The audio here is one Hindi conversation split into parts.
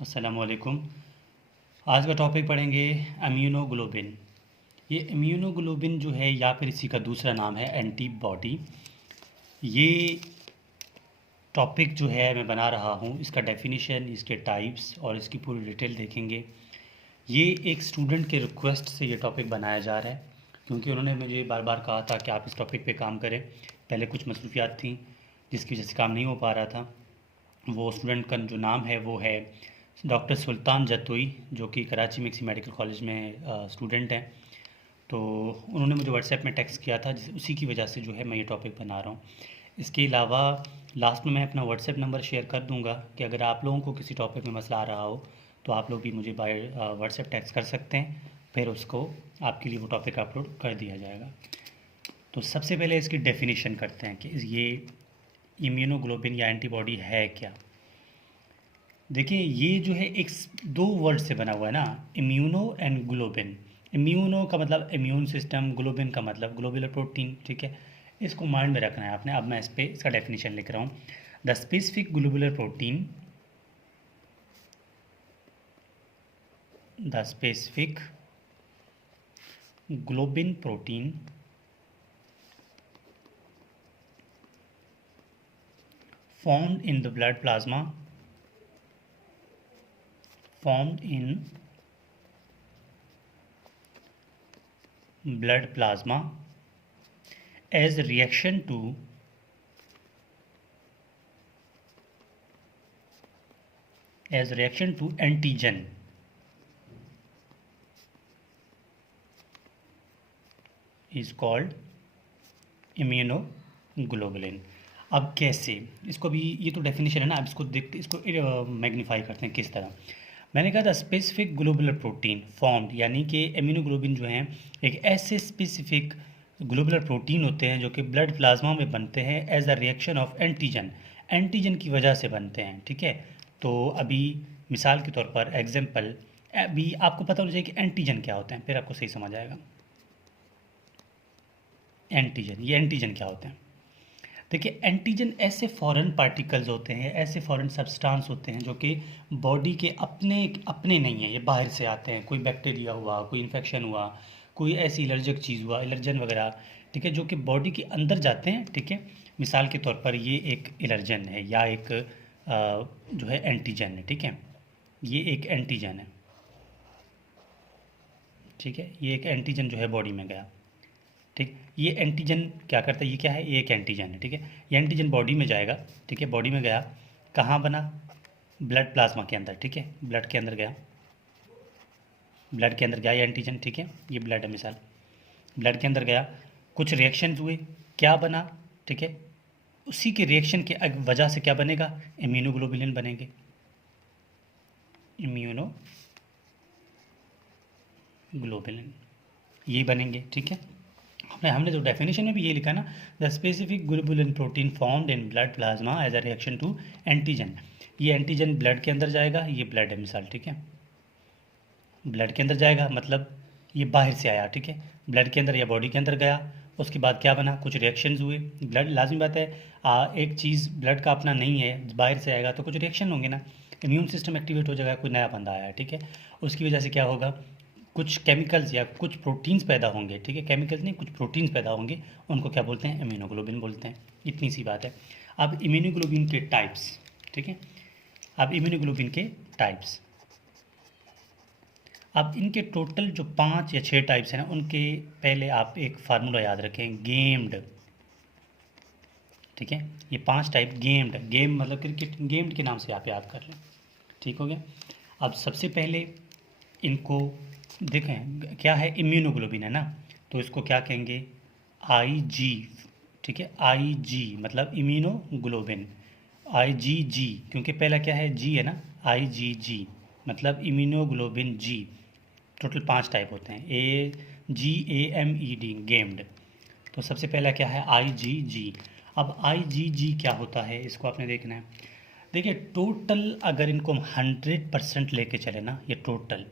अस्सलामुअलैकुम। आज का टॉपिक पढ़ेंगे इम्यूनोग्लोबिन। ये इम्यूनोग्लोबिन जो है या फिर इसी का दूसरा नाम है एंटीबॉडी। ये टॉपिक जो है मैं बना रहा हूँ, इसका डेफिनेशन, इसके टाइप्स और इसकी पूरी डिटेल देखेंगे। ये एक स्टूडेंट के रिक्वेस्ट से ये टॉपिक बनाया जा रहा है, क्योंकि उन्होंने मुझे बार बार कहा था कि आप इस टॉपिक पे काम करें। पहले कुछ मसरूफियात थी जिसकी वजह से काम नहीं हो पा रहा था। वो स्टूडेंट का जो नाम है वो है डॉक्टर सुल्तान जतोई, जो कि कराची में किसी मेडिकल कॉलेज में स्टूडेंट हैं। तो उन्होंने मुझे व्हाट्सएप में टेक्स्ट किया था, उसी की वजह से जो है मैं ये टॉपिक बना रहा हूँ। इसके अलावा लास्ट में मैं अपना व्हाट्सएप नंबर शेयर कर दूंगा कि अगर आप लोगों को किसी टॉपिक में मसला आ रहा हो तो आप लोग भी मुझे बाय व्हाट्सएप टेक्स्ट कर सकते हैं, फिर उसको आपके लिए वो टॉपिक अपलोड कर दिया जाएगा। तो सबसे पहले इसकी डेफिनेशन करते हैं कि ये इम्यूनोग्लोबिन या एंटीबॉडी है क्या। देखिए, ये जो है एक दो वर्ड से बना हुआ है ना, इम्यूनो एंड ग्लोबिन। इम्यूनो का मतलब इम्यून सिस्टम, ग्लोबिन का मतलब ग्लोबुलर प्रोटीन। ठीक है, इसको माइंड में रखना है आपने। अब मैं इस पे इसका डेफिनेशन लिख रहा हूँ। The specific globular protein, the specific globin protein formed in the blood plasma, formed in blood plasma as a reaction to antigen is called immunoglobulin। अब कैसे इसको भी, ये तो डेफिनेशन है ना, अब इसको देखते, इसको मैग्नीफाई करते हैं किस तरह। मैंने कहा था स्पेसिफिक ग्लोबुलर प्रोटीन फॉर्म्ड, यानी कि इम्यूनोग्लोबिन जो हैं एक ऐसे स्पेसिफिक ग्लोबुलर प्रोटीन होते हैं जो कि ब्लड प्लाज्मा में बनते हैं as a reaction of antigen. Antigen की वजह से बनते हैं। ठीक है, तो अभी मिसाल के तौर पर एग्जांपल, अभी आपको पता होना चाहिए कि एंटीजन क्या होते हैं, फिर आपको सही समझ आएगा। एंटीजन, ये एंटीजन क्या होते हैं? देखिए, एंटीजन ऐसे फॉरेन पार्टिकल्स होते हैं, ऐसे फॉरेन सब्सटेंस होते हैं जो कि बॉडी के अपने अपने नहीं है, ये बाहर से आते हैं। कोई बैक्टीरिया हुआ, कोई इन्फेक्शन हुआ, कोई ऐसी एलर्जिक चीज़ हुआ, एलर्जन वगैरह। ठीक है, जो कि बॉडी के अंदर जाते हैं। ठीक है, मिसाल के तौर पर ये एक एलर्जन है या एक जो है एंटीजन है। ठीक है, ये एक एंटीजन है। ठीक है, ये एक एंटीजन जो है बॉडी में गया। ठीक, ये एंटीजन क्या करता है, ये क्या है, ये एक एंटीजन है। ठीक है, ये एंटीजन बॉडी में जाएगा। ठीक है, बॉडी में गया, कहाँ बना? ब्लड प्लाज्मा के अंदर। ठीक है, ब्लड के अंदर गया, ब्लड के अंदर गया ये एंटीजन। ठीक है, ये ब्लड है मिसाल, ब्लड के अंदर गया, कुछ रिएक्शंस हुए, क्या बना? ठीक है, उसी के रिएक्शन के वजह से क्या बनेगा? इम्यूनोग्लोबुलिन बनेंगे, इम्यूनोग्लोबुलिन ये बनेंगे। ठीक है, हमने तो डेफिनेशन में भी ये लिखा ना, the specific globulin protein formed in blood plasma as a reaction to antigen. ये एंटीजन ब्लड के अंदर जाएगा, ये ब्लड है मिसाल। ठीक है, ब्लड के अंदर जाएगा मतलब ये बाहर से आया। ठीक है, ब्लड के अंदर या बॉडी के अंदर गया, उसके बाद क्या बना? कुछ रिएक्शंस हुए। ब्लड, लाजमी बात है, एक चीज़ ब्लड का अपना नहीं है, बाहर से आएगा तो कुछ रिएक्शन होंगे ना, इम्यून सिस्टम एक्टिवेट हो जाएगा, कोई नया बंदा आया है। ठीक है, उसकी वजह से क्या होगा? कुछ केमिकल्स या कुछ प्रोटीन्स पैदा होंगे। ठीक है, केमिकल्स नहीं, कुछ प्रोटीन्स पैदा होंगे, उनको क्या बोलते हैं? इम्यूनोग्लोबिन बोलते हैं। इतनी सी बात है। अब इम्यूनोग्लोबिन के टाइप्स। ठीक है, अब इम्यूनोग्लोबिन के टाइप्स, अब इनके टोटल जो 5 या 6 टाइप्स हैं ना, उनके पहले आप एक फार्मूला याद रखें, गेम्ड। ठीक है, ये 5 टाइप गेम्ड, गेम मतलब क्रिकेट, गेम्ड के नाम से आप याद कर लें। ठीक हो गया। अब सबसे पहले इनको देखें, क्या है? इम्यूनोग्लोबिन है ना, तो इसको क्या कहेंगे? आई जी। ठीक है, आई जी मतलब इम्यूनोग्लोबिन, आई जी जी, क्योंकि पहला क्या है? जी है ना, आई जी जी मतलब इम्यूनोग्लोबिन जी। टोटल 5 टाइप होते हैं, AGAMED, गेम्ड। तो सबसे पहला क्या है? IgG। अब IgG क्या होता है, इसको आपने देखना है। देखिए, टोटल अगर इनको हम 100% लेके चले ना, ये टोटल,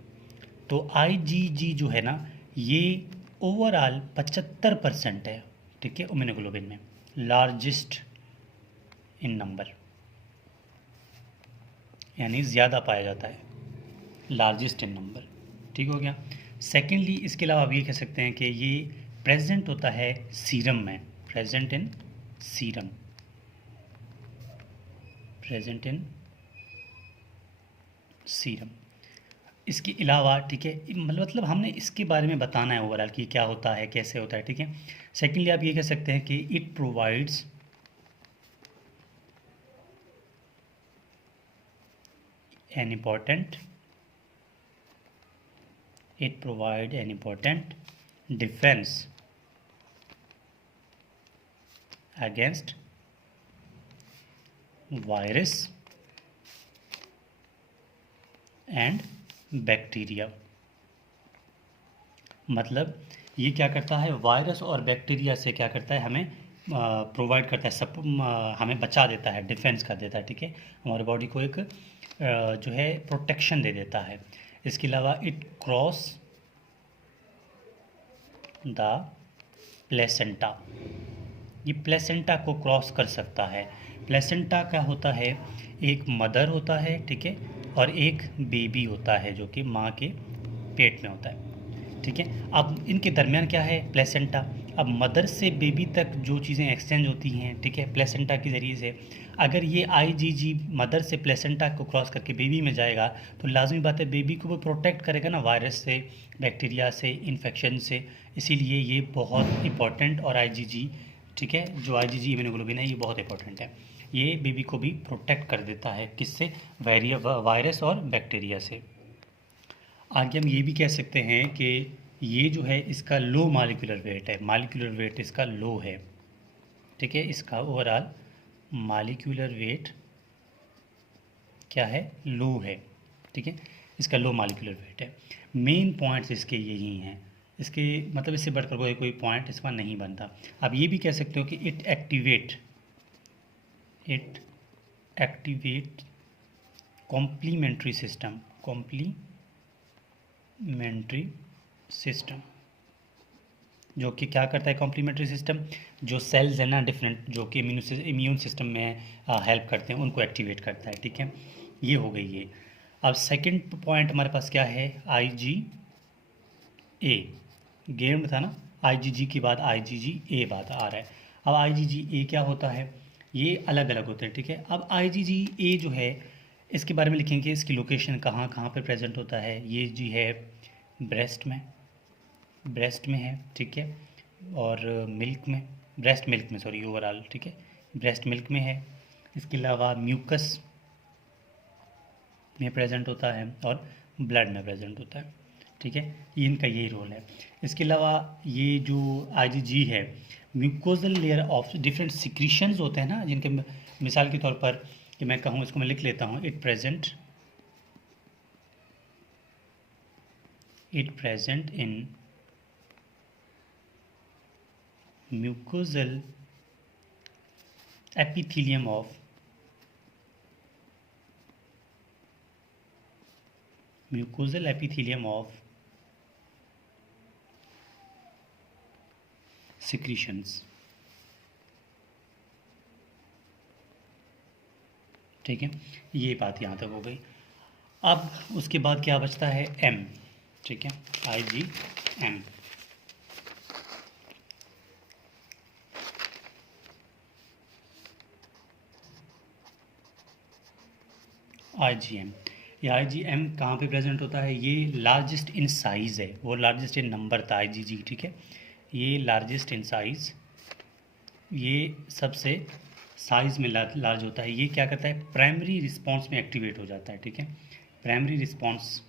तो IgG जो है ना, ये ओवरऑल 75% है। ठीक है, इम्यूनोग्लोबिन में लार्जेस्ट इन नंबर, यानी ज़्यादा पाया जाता है, लार्जेस्ट इन नंबर। ठीक हो गया। सेकेंडली इसके अलावा आप ये कह सकते हैं कि ये प्रेजेंट होता है सीरम में, present in serum, present in serum. इसके अलावा ठीक है, मतलब हमने इसके बारे में बताना है ओवरऑल कि क्या होता है, कैसे होता है। ठीक है। सेकेंडली आप ये कह सकते हैं कि it provides an important, it provide an important defense against virus and bacteria। मतलब ये क्या करता है, वायरस और बैक्टीरिया से क्या करता है, हमें प्रोवाइड करता है, सब हमें बचा देता है, डिफेंस कर देता है। ठीक है, हमारे बॉडी को एक जो है प्रोटेक्शन दे देता है। इसके अलावा इट क्रॉस द प्लेसेंटा, ये प्लेसेंटा को क्रॉस कर सकता है। प्लेसेंटा क्या होता है, एक मदर होता है, ठीक है, और एक बेबी होता है जो कि माँ के पेट में होता है। ठीक है। अब इनके दरमियान क्या है, प्लेसेंटा। अब मदर से बेबी तक जो चीज़ें एक्सचेंज होती हैं, ठीक है, प्लेसेंटा के ज़रिए से, अगर ये आईजीजी मदर से प्लेसेंटा को क्रॉस करके बेबी में जाएगा तो लाजमी बात है बेबी को वो प्रोटेक्ट करेगा ना, वायरस से, बैक्टीरिया से, इन्फेक्शन से। इसीलिए ये बहुत इंपॉर्टेंट, और आईजीजी, ठीक है, जो आईजीजी इम्यूनोग्लोबिन है ये बहुत इंपॉर्टेंट है। ये बेबी को भी प्रोटेक्ट कर देता है, किससे, वायरस और बैक्टीरिया से। आगे हम ये भी कह सकते हैं कि ये जो है इसका लो मॉलिक्यूलर वेट है, मॉलिक्यूलर वेट इसका लो है। ठीक है, इसका ओवरऑल मॉलिक्यूलर वेट क्या है, लो है। ठीक है, इसका लो मॉलिक्यूलर वेट है। मेन पॉइंट्स इसके यही हैं, इसके मतलब इससे बढ़कर कोई पॉइंट इसका नहीं बनता। आप ये भी कह सकते हो कि it activate complementary system, complementary system, जो कि क्या करता है, कॉम्प्लीमेंट्री सिस्टम, जो सेल्स है ना डिफरेंट, जो कि इम्यून सिस्टम में हेल्प करते हैं, उनको एक्टिवेट करता है। ठीक है, ये हो गई ये। अब सेकंड पॉइंट हमारे पास क्या है, IgA, गेम में था ना, IgG के बाद IgGA बात आ रहा है। अब IgGA क्या होता है, ये अलग अलग होते हैं। ठीक है, अब IgGA जो है इसके बारे में लिखेंगे, इसकी लोकेशन कहाँ कहाँ पर प्रेजेंट होता है। ये जी है ब्रेस्ट में है, ठीक है, और मिल्क में, ब्रेस्ट मिल्क में, सॉरी, ओवरऑल, ठीक है, ब्रेस्ट मिल्क में है। इसके अलावा म्यूकस में प्रेजेंट होता है और ब्लड में प्रेजेंट होता है। ठीक है, ये इनका यही रोल है। इसके अलावा ये जो IgG है, mucosal layer of different secretions होते हैं ना, जिनके मिसाल के तौर पर कि मैं कहूँ, इसको मैं लिख लेता हूँ, it present in mucosal epithelium of secretions। ठीक है, ये बात यहाँ तक हो गई। अब उसके बाद क्या बचता है, M। ठीक है, IgM। IgM, ये IgM कहाँ पे प्रेजेंट होता है, ये लार्जेस्ट इन साइज़ है, वो लार्जेस्ट इन नंबर था IgG। ठीक है, ये लार्जेस्ट इन साइज़, ये सबसे साइज़ में लार्ज होता है। ये क्या करता है, प्राइमरी रिस्पॉन्स में एक्टिवेट हो जाता है। ठीक है, प्राइमरी रिस्पॉन्स,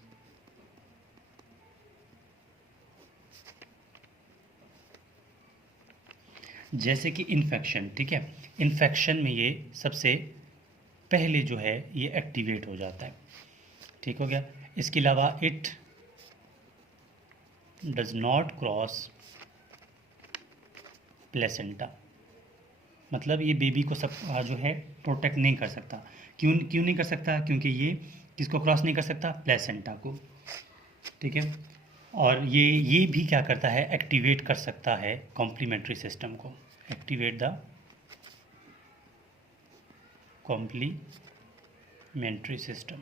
जैसे कि इन्फेक्शन। ठीक है, इन्फेक्शन में ये सबसे पहले जो है ये एक्टिवेट हो जाता है। ठीक हो गया। इसके अलावा it does not cross placenta, मतलब ये बेबी को सब जो है प्रोटेक्ट नहीं कर सकता। क्यों नहीं कर सकता, क्योंकि ये किसको क्रॉस नहीं कर सकता, प्लेसेंटा को। ठीक है, और ये भी क्या करता है, एक्टिवेट कर सकता है कॉम्प्लीमेंट्री सिस्टम को, activate the complementary inventory system,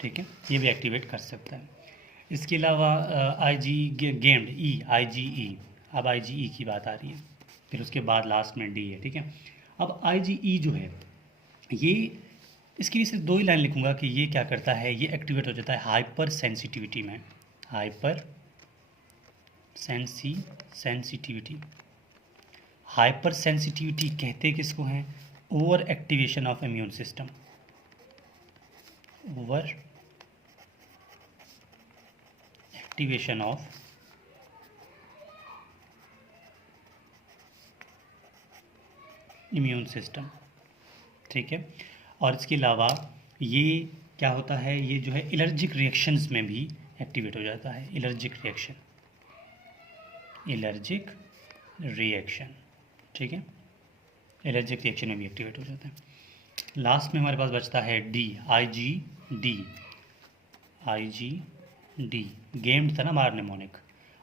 ठीक है, ये भी एक्टिवेट कर सकता है। इसके अलावा गेम्ड IgE, अब IgE की बात आ रही है, फिर उसके बाद लास्ट में D है, ठीक है। अब IgE जो है ये, इसके लिए सिर्फ 2 ही लाइन लिखूंगा कि ये क्या करता है, ये एक्टिवेट हो जाता है हाइपर सेंसिटिविटी में। हाइपर सेंसिटिविटी, हाइपर सेंसिटिविटी कहते किसको हैं, over activation of immune system, over activation of immune system, ठीक है। और इसके अलावा ये क्या होता है, ये जो है एलर्जिक रिएक्शंस में भी एक्टिवेट हो जाता है। एलर्जिक रिएक्शन, ठीक है, एलर्जिक रिएक्शन में भी एक्टिवेट हो जाता है। लास्ट में हमारे पास बचता है डी, IgD, गेम्ड था ना हमारा निमोनिक,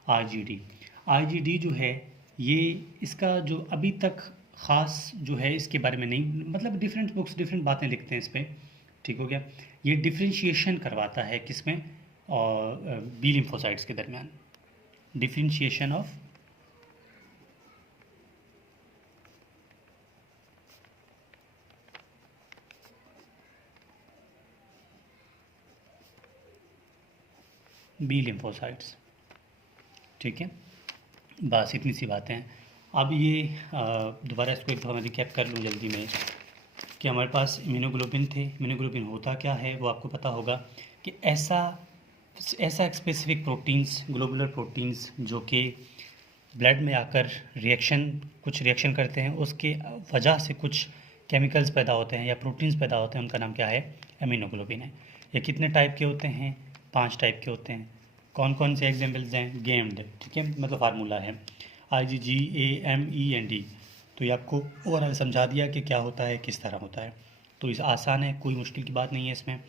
IgD जो है ये, इसका जो अभी तक ख़ास जो है इसके बारे में नहीं, मतलब डिफरेंट बुक्स डिफरेंट बातें लिखते हैं इस पर, ठीक हो गया। ये डिफ्रेंशिएशन करवाता है किसमें, और बी लिम्फोसाइट्स के दरमियान, डिफ्रेंशिएशन ऑफ बी लिम्फोसाइट्स, ठीक है। बस इतनी सी बातें हैं। अब ये दोबारा इसको एक बार मैं रिकैप कर लूँ जल्दी में कि हमारे पास इम्यूनोग्लोबिन थे। इम्यूनोग्लोबिन होता क्या है वो आपको पता होगा कि ऐसा स्पेसिफिक प्रोटीन्स, ग्लोबुलर प्रोटीन्स जो कि ब्लड में आकर कुछ रिएक्शन करते हैं, उसके वजह से कुछ केमिकल्स पैदा होते हैं या प्रोटीन्स पैदा होते हैं, उनका नाम क्या है, इम्यूनोग्लोबिन है। ये कितने टाइप के होते हैं, 5 टाइप के होते हैं। कौन कौन से एग्जाम्पल्स हैं, गेम्ड, ठीक है, मतलब फार्मूला है IgG, AME, तो ये आपको ओवरऑल समझा दिया कि क्या होता है, किस तरह होता है। तो इस आसान है, कोई मुश्किल की बात नहीं है इसमें।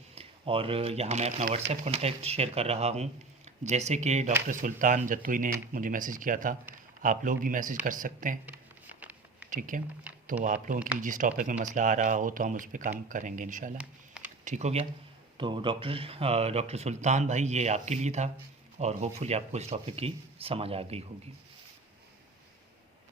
और यहाँ मैं अपना व्हाट्सएप कॉन्टैक्ट शेयर कर रहा हूँ, जैसे कि डॉक्टर सुल्तान जत्तोई ने मुझे मैसेज किया था, आप लोग भी मैसेज कर सकते हैं, ठीक है। तो आप लोगों की जिस टॉपिक में मसला आ रहा हो तो हम उस पर काम करेंगे इंशाल्लाह, ठीक हो गया। तो डॉक्टर सुल्तान भाई ये आपके लिए था, और होपफुली आपको इस टॉपिक की समझ आ गई होगी।